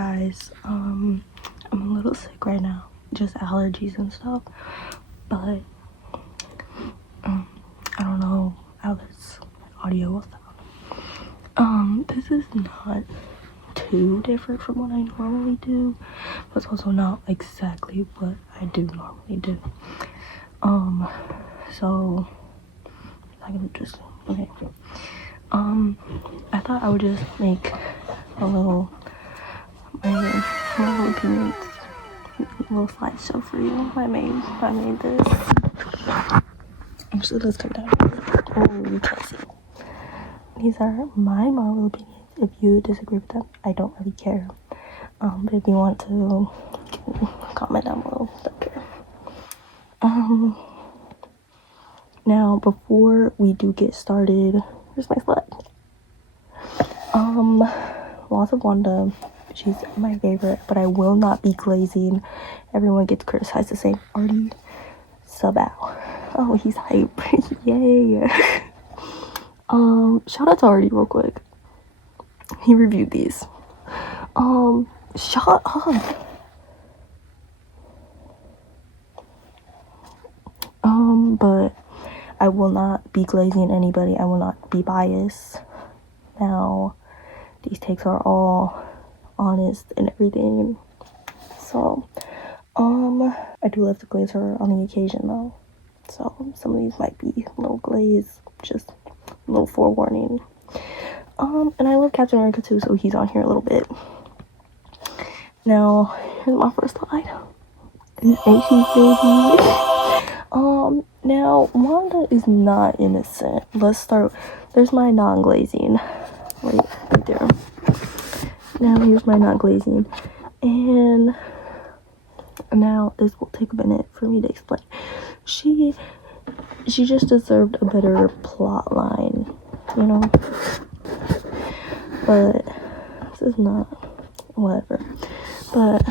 guys. I'm a little sick right now, just allergies and stuff, but I don't know how this audio will sound. This is not too different from what I normally do, but it's also not exactly what I do normally do. So I'm gonna just I thought I would just make a little my opinions, little slideshow for you. I made this. Actually, let's come down here. Oh, you can't see. These are my Marvel opinions. If you disagree with them, I don't really care. But if you want to, comment down below. Don't care. Now before we do get started, here's my slide. Lots of Wanda. She's my favorite, but I will not be glazing. Everyone gets criticized the same. Artie, sub out. Oh, he's hype. Yay. Shout out to Artie real quick. He reviewed these. Shut up. But I will not be glazing anybody. I will not be biased. Now, these takes are all honest and everything. So, I do love to glaze her on the occasion though. So, some of these might be a little glaze, just a little forewarning. And I love Captain America too, so he's on here a little bit. Now, here's my first slide. An Asian baby. Now, Wanda is not innocent. Let's start. There's my non-glazing. Right there. Now, here's my non-glazing. And now, this will take a minute for me to explain. She just deserved a better plot line, you know? But this is not, whatever. But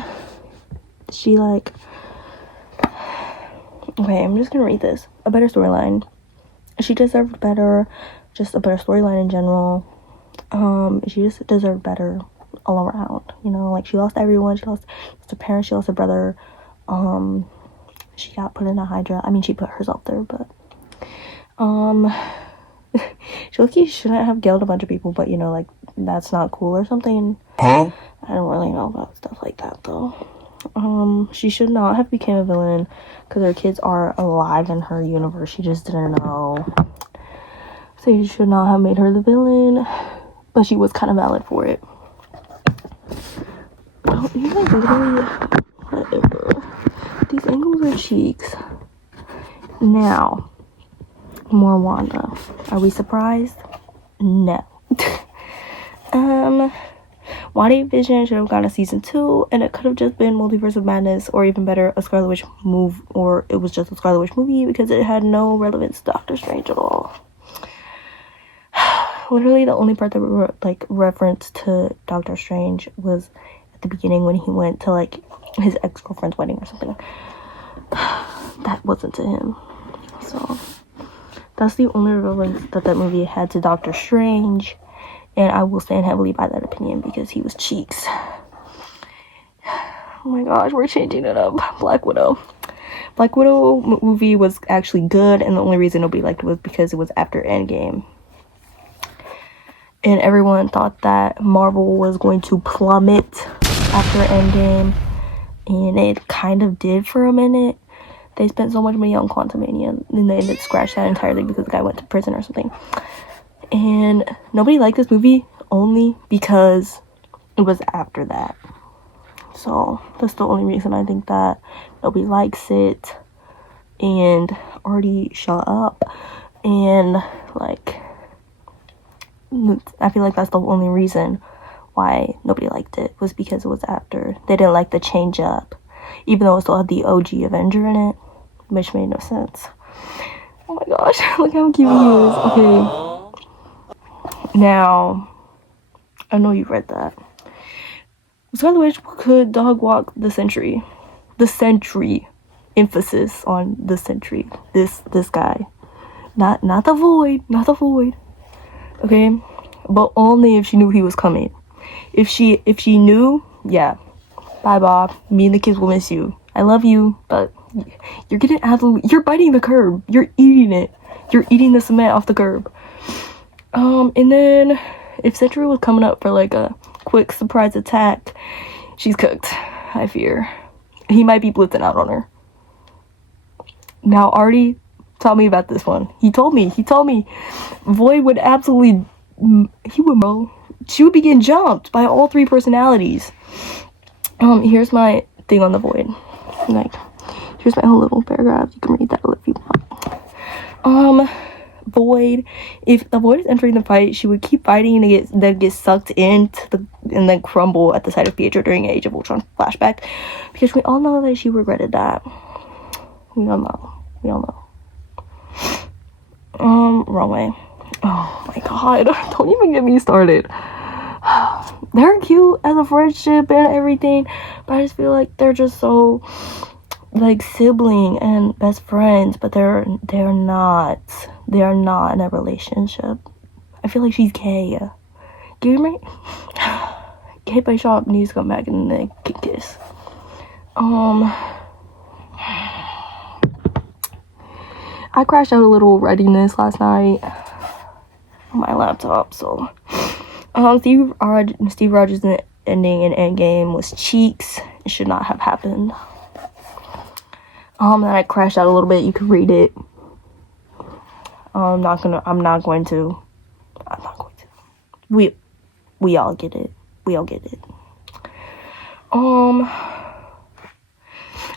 she okay, I'm just gonna read this. A better storyline. She deserved better, just a better storyline in general. She just deserved better all around, you know? Like, she lost everyone. She lost her parents, she lost her brother. She got put in a Hydra. I mean, she put herself there, but she shouldn't have killed a bunch of people, but you know, like, that's not cool or something. I don't really know about stuff like that though. She should not have become a villain because her kids are alive in her universe. She just didn't know. So you should not have made her the villain, but she was kind of valid for it. Oh, you guys literally, whatever. These angles are cheeks. Now, more Wanda. Are we surprised? No. WandaVision should have gotten a season 2, and it could have just been Multiverse of Madness, or even better, a Scarlet Witch move, or it was just a Scarlet Witch movie because it had no relevance to Doctor Strange at all. Literally, the only part that reference to Doctor Strange was at the beginning when he went to like his ex-girlfriend's wedding or something. That wasn't to him. So that's the only relevance that movie had to Doctor Strange. And I will stand heavily by that opinion because he was cheeks. Oh my gosh, we're changing it up. Black Widow movie was actually good, and the only reason nobody liked it was because it was after Endgame. And everyone thought that Marvel was going to plummet after Endgame, and it kind of did for a minute. They spent so much money on Quantumania, and they ended scratched that entirely because the guy went to prison or something. And nobody liked this movie only because it was after that. So that's the only reason I think that nobody likes it. And already shut up. And like, I feel like that's the only reason why nobody liked it, was because it was after. They didn't like the change up, even though it still had the OG Avenger in it, which made no sense. Oh my gosh, look how cute he is. Okay. Now, I know you've read that. Scarlet Witch could dog walk the Sentry. The Sentry. Emphasis on the Sentry. This guy. Not the Void. Not the Void. Okay? But only if she knew he was coming. If she knew yeah. Bye, Bob. Me and the kids will miss you. I love you, but you're biting the curb. You're eating it. You're eating the cement off the curb. And then if Century was coming up for like a quick surprise attack, she's cooked, I fear. He might be blitzing out on her. Now, Artie told me about this one. He told me. Void would absolutely, she would be getting jumped by all three personalities. Here's my thing on the Void. Like, here's my whole little paragraph. You can read that if you want. Void, if the Void is entering the fight, she would keep fighting and then get sucked into and then crumble at the sight of Pietro during Age of Ultron flashback, because we all know that she regretted that. We all know. Wrong way. Oh my god, don't even get me started. They're cute as a friendship and everything, but I just feel like they're just so like sibling and best friends, but they're not in a relationship. I feel like she's gay. Give me Kate Bishop needs to come back and then kiss. I crashed out a little writing this last night on my laptop, so Steve Rogers' ending in Endgame was cheeks. It should not have happened. Then I crashed out a little bit. You can read it. I'm not going to. We all get it.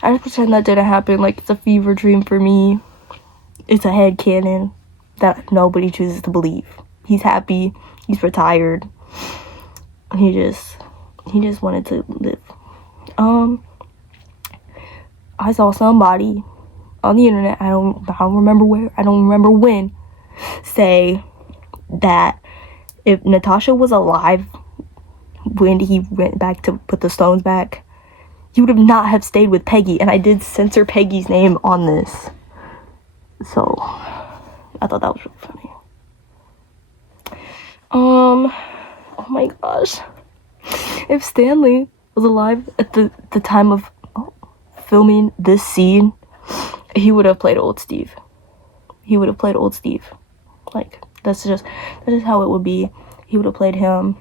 I just pretend that didn't happen. Like, it's a fever dream for me. It's a headcanon that nobody chooses to believe. He's happy. He's retired. He just wanted to live. I saw somebody on the internet, I don't remember where, I don't remember when, say that if Natasha was alive when he went back to put the stones back, he would have not have stayed with Peggy. And I did censor Peggy's name on this. So, I thought that was really funny. Oh my gosh. If Stanley was alive at the time of filming this scene, he would have played old Steve. Like, that's just how it would be. He would have played him.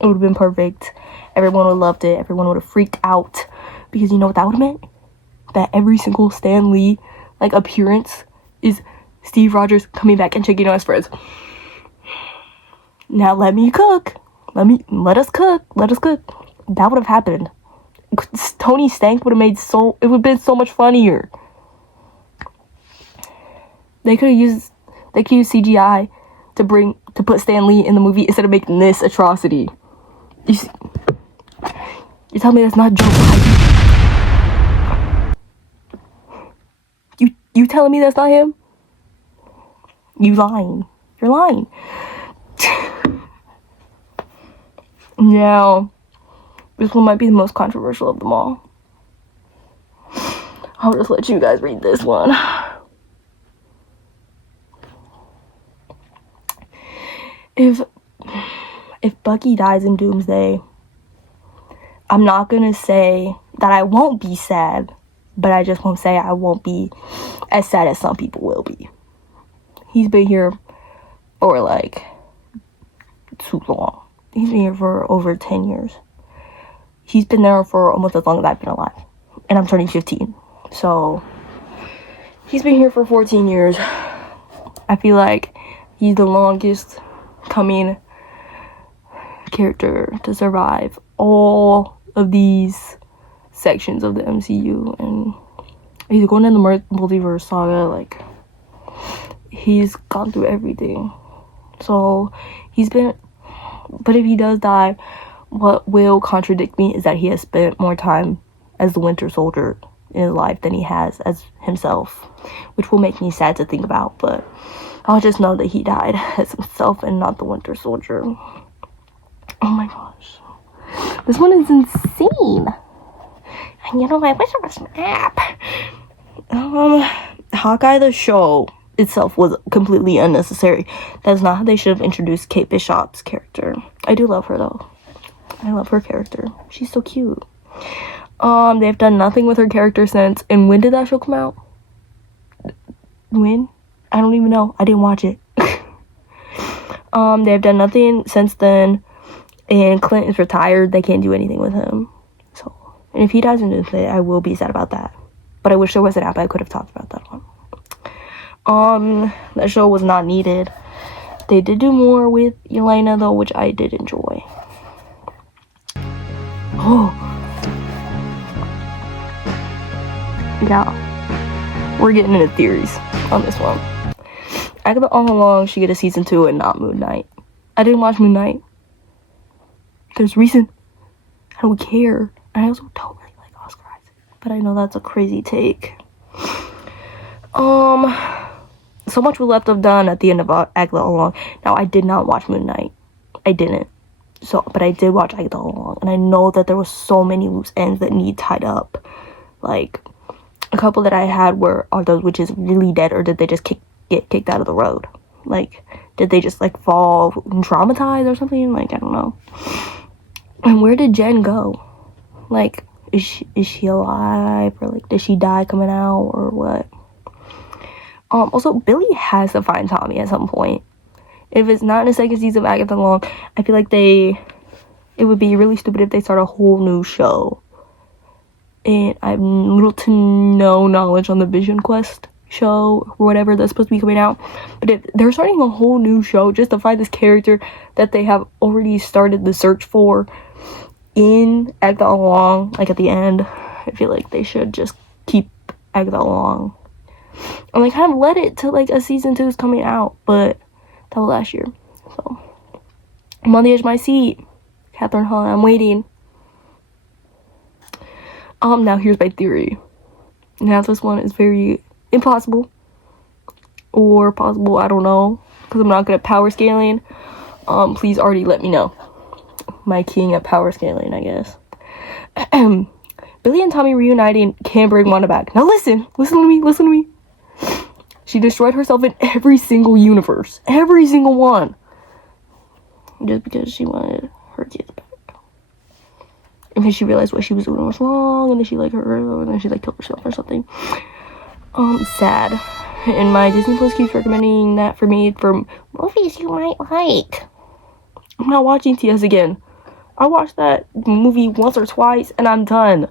It would have been perfect. Everyone would have loved it. Everyone would have freaked out. Because you know what that would have meant? That every single Stan Lee, like, appearance is Steve Rogers coming back and checking on his friends. Now let me cook. Let us cook. That would have happened. Tony Stank would have it would have been so much funnier. They could use CGI to put Stan Lee in the movie instead of making this atrocity. You tell me that's not Joe Biden? You telling me that's not him? You're lying. Now, this one might be the most controversial of them all. I'll just let you guys read this one. If Bucky dies in Doomsday, I'm not gonna say that I won't be sad, but I just won't say I won't be as sad as some people will be. He's been here for like too long. He's been here for over 10 years. He's been there for almost as long as I've been alive. And I'm turning 15. So, he's been here for 14 years. I feel like he's the longest coming character to survive all of these sections of the MCU. And he's going in the multiverse saga. Like, he's gone through everything. So, but if he does die, what will contradict me is that he has spent more time as the Winter Soldier in his life than he has as himself, which will make me sad to think about, but I'll just know that he died as himself and not the Winter Soldier. Oh my gosh. This one is insane. And you know, I wish it was an app. Hawkeye the show itself was completely unnecessary. That's not how they should have introduced Kate Bishop's character. I do love her though. I love her character. She's so cute. They've done nothing with her character since. And when did that show come out? When? I don't even know. I didn't watch it. They've done nothing since then. And Clint is retired. They can't do anything with him. So, and if he dies in this day, I will be sad about that. But I wish there was an app I could have talked about that one. That show was not needed. They did do more with Elena though, which I did enjoy. Oh. Yeah. We're getting into theories on this one. Agatha all along should get a season 2 and not Moon Knight. I didn't watch Moon Knight. There's reason. I don't care. I also don't really like Oscar Isaac. But I know that's a crazy take. So much was left undone at the end of Agatha all along. Now, I did not watch Moon Knight. I didn't. But I did watch Agatha all along. And I know that there was so many loose ends that need tied up. Like, a couple that I had were, are those witches really dead, or did they just get kicked out of the road? Like, did they just, like, fall traumatized or something? Like, I don't know. And where did Jen go? Like, is she alive? Or, like, did she die coming out? Or what? Also, Billy has to find Tommy at some point. If it's not in the second season of Agatha Long, I feel like it would be really stupid if they start a whole new show. And I have little to no knowledge on the Vision Quest show or whatever that's supposed to be coming out. But if they're starting a whole new show just to find this character that they have already started the search for in Agatha Long, like at the end, I feel like they should just keep Agatha Long. And they kind of let it to like a season 2 is coming out, but that was last year. So I'm on the edge of my seat. Catherine Hahn, I'm waiting. Now here's my theory. Now this one is very impossible. Or possible, I don't know. Because I'm not good at power scaling. Please already let me know. My king at power scaling, I guess. Billy and Tommy reuniting can bring Wanda back. Now listen to me. She destroyed herself in every single universe. Every single one. Just because she wanted her kids back. And then she realized what she was doing was wrong. And then she, like, and then she, like, killed herself or something. Sad. And my Disney Plus keeps recommending that for me for movies you might like. I'm not watching TS again. I watched that movie once or twice, and I'm done.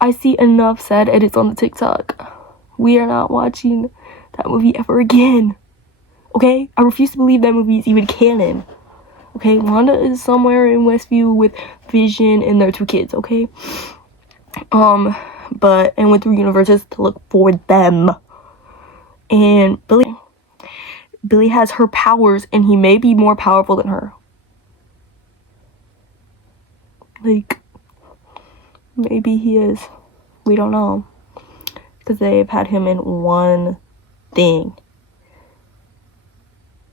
I see enough sad edits on the TikTok. We are not watching that movie ever again. Okay? I refuse to believe that movie is even canon. Okay? Wanda is somewhere in Westview with Vision and their 2 kids, okay? And went through universes to look for them. And Billy has her powers, and he may be more powerful than her. Like, maybe he is. We don't know. Because they've had him in one thing.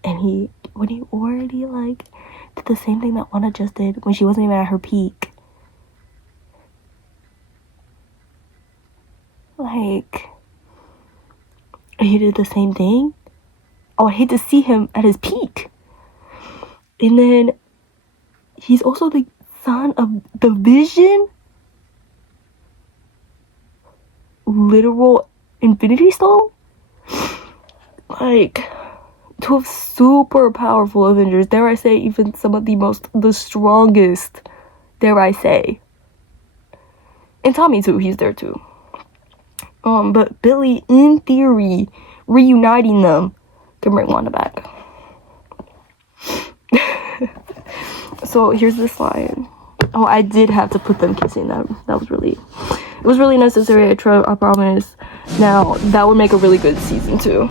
And when he already, like, did the same thing that Wanda just did when she wasn't even at her peak. Like, he did the same thing. Oh, I hate to see him at his peak. And then he's also the son of the Vision. Literal Infinity Stone. Like, 2 super powerful Avengers. Dare I say, even some of the strongest. Dare I say. And Tommy too, he's there too. But Billy, in theory, reuniting them can bring Wanda back. So here's this line. Oh, I did have to put them kissing. That was really, it was really necessary. I promise. Now that would make a really good season 2.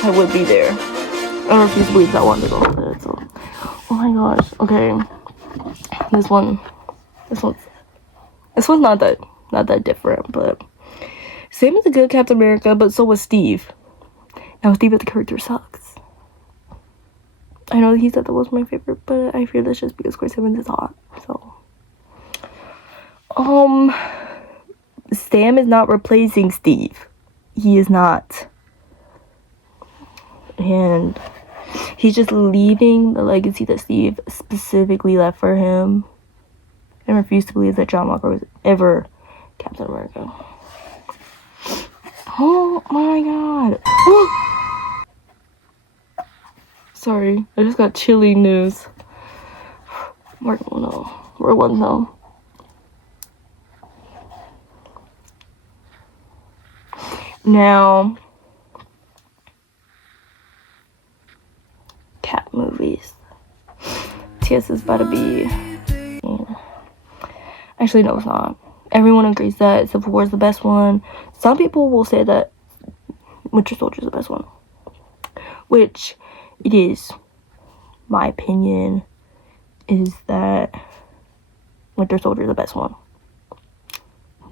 I would be there. I refuse to believe that one to go with it. So, oh my gosh. Okay, this one's not that different, but same as the good Captain America, but so was Steve. Now Steve as the character sucks. I know he said that was my favorite, but I fear that's just because Chris Evans is hot. So, Sam is not replacing Steve. He is not. And He's just leaving the legacy that Steve specifically left for him, and refused to believe that John Walker was ever Captain America. Oh my god. Sorry, I just got chilling news. Where one though? Now, cat movies. TS is about to be. Actually, no, it's not. Everyone agrees that Civil War is the best one. Some people will say that Winter Soldier is the best one, which it is. My opinion is that Winter Soldier is the best one.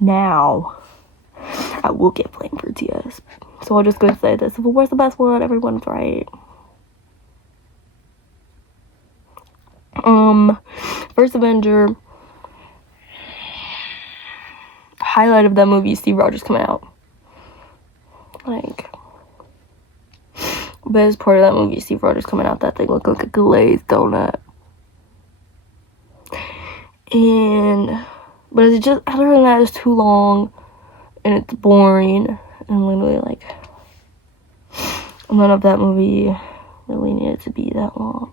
Now, I will get blamed for TS. So I'll just go and say that Civil War is the best one. Everyone's right. First Avenger. Highlight of that movie is Steve Rogers coming out. Like, best part of that movie is Steve Rogers coming out. That thing looked like a glazed donut. But it's just, other than that, it's too long and it's boring, and literally, like, none of that movie really needed to be that long.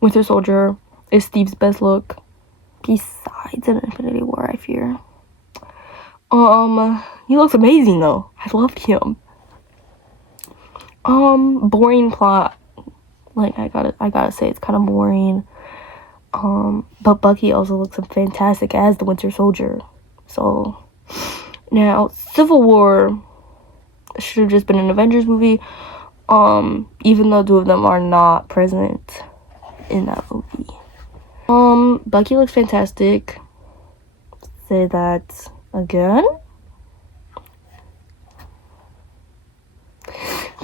Winter Soldier is Steve's best look, besides an Infinity War, I fear. He looks amazing though. I loved him. Boring plot. Like, I gotta say, it's kind of boring. But Bucky also looks fantastic as the Winter Soldier. So, now, Civil War should have just been an Avengers movie. Even though two of them are not present in that movie. Bucky looks fantastic. Say that again.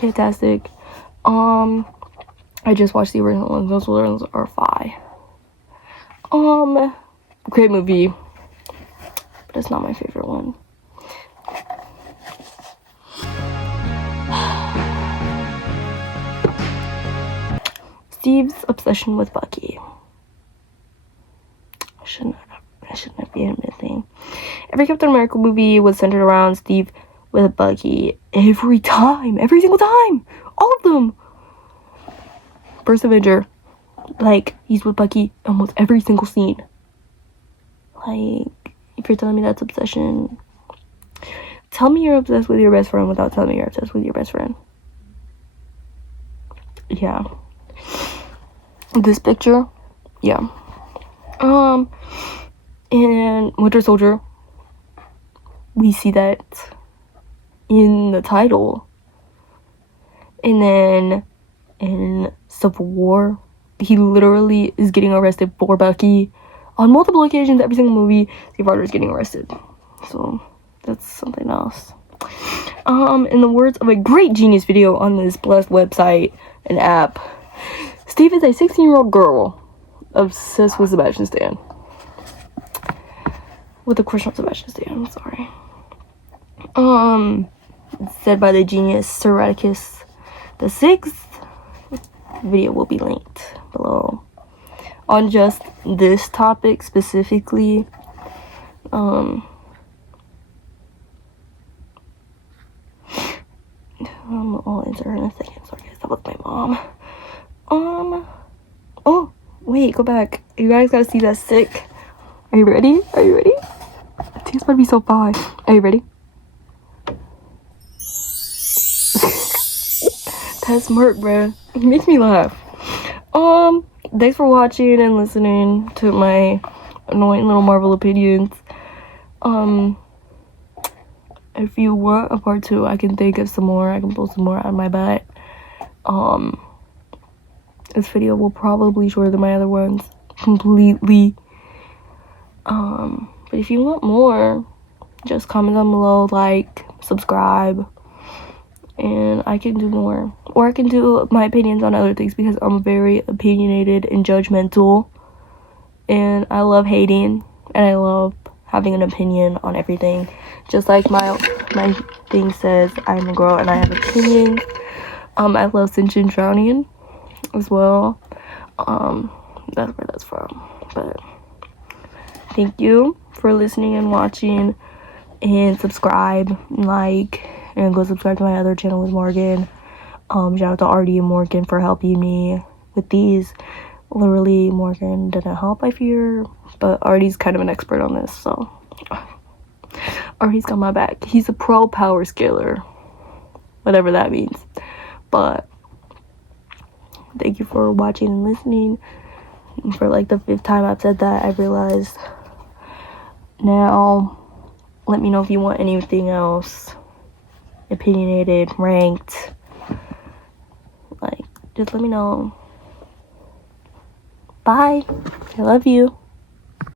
Fantastic. I just watched the original ones. Those ones are fine. Great movie, but it's not my favorite one. Steve's obsession with Bucky. I shouldn't have been a thing. Every Captain America movie was centered around Steve with Bucky. Every single time, all of them. First Avenger, like, he's with Bucky almost every single scene. Like, if you're telling me that's obsession, tell me you're obsessed with your best friend without telling me you're obsessed with your best friend. Yeah. This picture, yeah. In Winter Soldier, we see that in the title. And then in Civil War, he literally is getting arrested for Bucky on multiple occasions. Every single movie, Steve Rogers is getting arrested. So that's something else. In the words of a great genius video on this blessed website and app, Steve is a 16-year-old girl obsessed with Sebastian Stan. With a crush on Sebastian Stan, I'm sorry. Said by the genius Sir Radicus the Sixth. Video will be linked below. On just this topic specifically, I'll answer her in a second. Sorry guys, that was my mom. Oh, wait, go back. You guys gotta see that sick. Are you ready? I think it's gonna be so fun. Are you ready? That's smirk, bruh. It makes me laugh. Thanks for watching and listening to my annoying little Marvel opinions. If you want a part 2, I can think of some more. I can pull some more out of my butt. This video will probably shorter than my other ones completely. But if you want more, just comment down below, like, subscribe, and I can do more. Or I can do my opinions on other things, because I'm very opinionated and judgmental, and I love hating, and I love having an opinion on everything. just like my thing says, I'm a girl and I have opinions. I love Cinch and Drowning as well. That's where that's from. But thank you for listening and watching, and subscribe, like, and go subscribe to my other channel with Morgan. Shout out to Artie and Morgan for helping me with these. Literally, Morgan didn't help, I fear, but Artie's kind of an expert on this, so Artie's got my back. He's a pro power scaler, whatever that means. But thank you for watching and listening. For like the 5th time I've said that, I realized. Now, let me know if you want anything else opinionated, ranked. Like, just let me know. Bye. I love you.